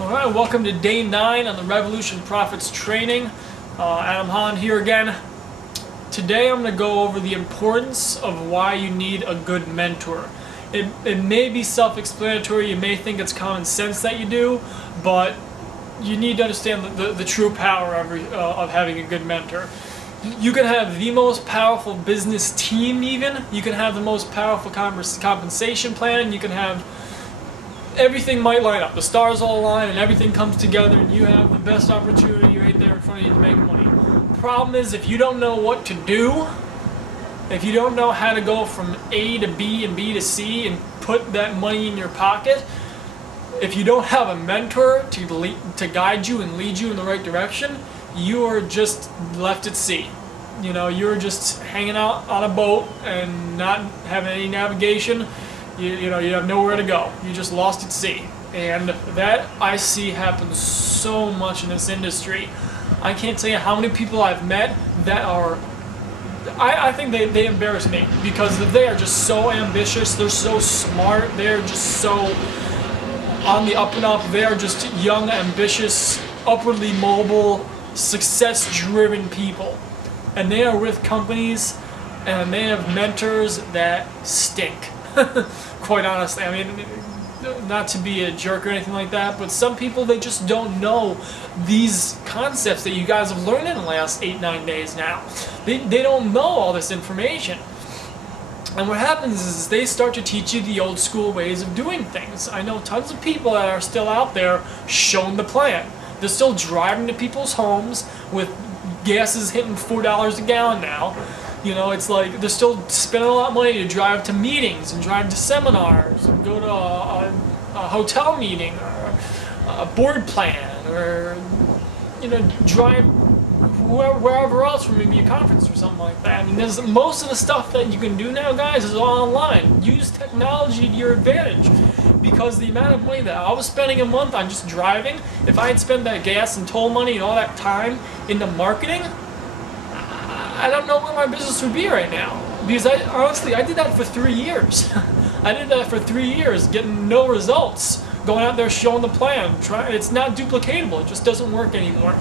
Alright, welcome to day 9 on the Revolution Profits training. Adam Hahn here again. Today I'm going to go over the importance of why you need a good mentor. It may be self-explanatory, you may think it's common sense that you do, but you need to understand the true power of having a good mentor. You can have the most powerful business team even, you can have the most powerful compensation plan, you can have everything might line up, the stars all align and everything comes together and you have the best opportunity right there in front of you to make money. The problem is if you don't know what to do, if you don't know how to go from A to B and B to C and put that money in your pocket, if you don't have a mentor to guide you and lead you in the right direction, you are just left at sea. You know, you're just hanging out on a boat and not having any navigation. You have nowhere to go. You just lost at sea. And that I see happen so much in this industry. I can't tell you how many people I've met that are, I think they embarrass me because they are just so ambitious, they're so smart, they're just so on the up and up, they are just young, ambitious, upwardly mobile, success-driven people. And they are with companies and they have mentors that stink. Quite honestly, I mean, not to be a jerk or anything like that, but some people, they just don't know these concepts that you guys have learned in the last 8-9 days now. They don't know all this information. And what happens is they start to teach you the old school ways of doing things. I know tons of people that are still out there showing the plan. They're still driving to people's homes with gases hitting $4 a gallon now. You know, it's like they're still spending a lot of money to drive to meetings and drive to seminars and go to a hotel meeting or a board plan or, drive wherever else for maybe a conference or something like that. I mean, there's most of the stuff that you can do now, guys, is all online. Use technology to your advantage because the amount of money that I was spending a month on just driving, if I had spent that gas and toll money and all that time into marketing, I don't know where my business would be right now. Because I did that for 3 years. I did that for 3 years, getting no results. Going out there showing the plan. It's not duplicatable. It just doesn't work anymore.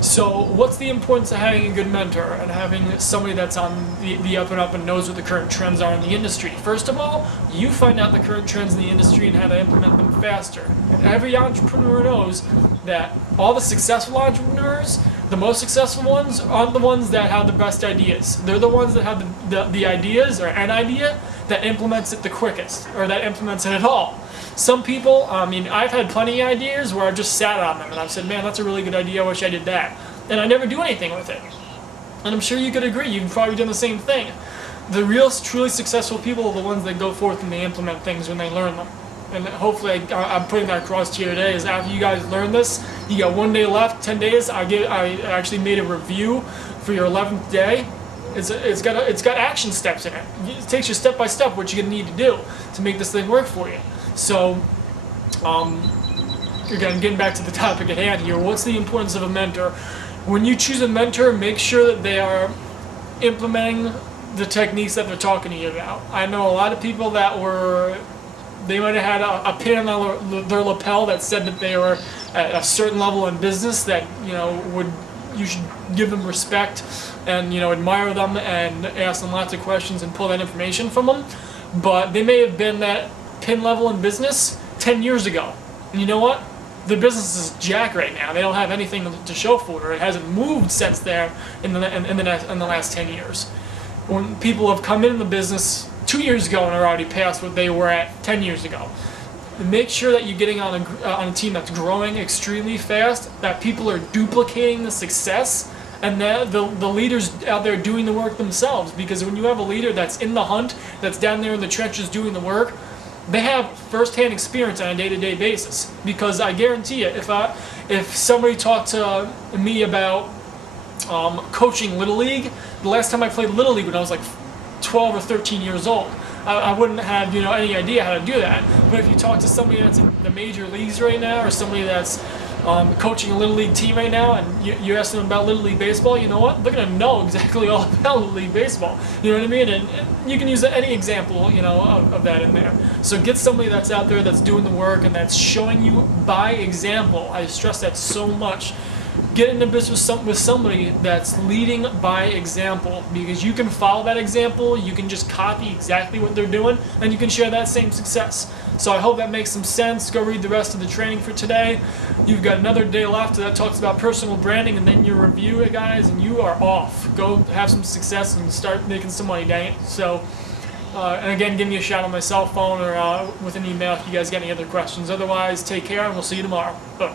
So what's the importance of having a good mentor and having somebody that's on the up and up and knows what the current trends are in the industry? First of all, you find out the current trends in the industry and how to implement them faster. And every entrepreneur knows that all the successful entrepreneurs, the most successful ones, aren't the ones that have the best ideas. They're the ones that have the ideas or an idea that implements it the quickest or that implements it at all. Some people, I mean, I've had plenty of ideas where I've just sat on them and I've said, man, that's a really good idea, I wish I did that. And I never do anything with it. And I'm sure you could agree, you've probably done the same thing. The real, truly successful people are the ones that go forth and they implement things when they learn them. And hopefully I'm putting that across to you today is after you guys learn this, you got 1 day left, 10 days, I actually made a review for your 11th day. It's got action steps in it. It takes you step by step what you're going to need to do to make this thing work for you. So, again, getting back to the topic at hand here, what's the importance of a mentor? When you choose a mentor, make sure that they are implementing the techniques that they're talking to you about. I know a lot of people that they might have had a pin on their lapel that said that they were at a certain level in business that, you should give them respect and, admire them and ask them lots of questions and pull that information from them. But they may have been that pin level in business 10 years ago. And you know what? The business is jack right now. They don't have anything to show for it, or it hasn't moved since there in the last 10 years. When people have come into the business 2 years ago and are already past what they were at 10 years ago. Make sure that you're getting on a team that's growing extremely fast, that people are duplicating the success, and that the leaders out there doing the work themselves. Because when you have a leader that's in the hunt, that's down there in the trenches doing the work, they have first-hand experience on a day-to-day basis. Because I guarantee you, if somebody talked to me about coaching Little League, the last time I played Little League when I was like 12 or 13 years old, I wouldn't have any idea how to do that. But if you talk to somebody that's in the major leagues right now, or somebody that's coaching a little league team right now, and you ask them about little league baseball, you know what? They're gonna know exactly all about little league baseball. You know what I mean? And you can use any example, of that in there. So get somebody that's out there that's doing the work and that's showing you by example. I stress that so much. Get into business with somebody that's leading by example, because you can follow that example, you can just copy exactly what they're doing, and you can share that same success. So I hope that makes some sense. Go read the rest of the training for today. You've got another day left that talks about personal branding, and then you review it, guys, and you are off. Go have some success and start making some money, dang it. So, and again, give me a shout on my cell phone or with an email if you guys got any other questions. Otherwise, take care, and we'll see you tomorrow. Bye.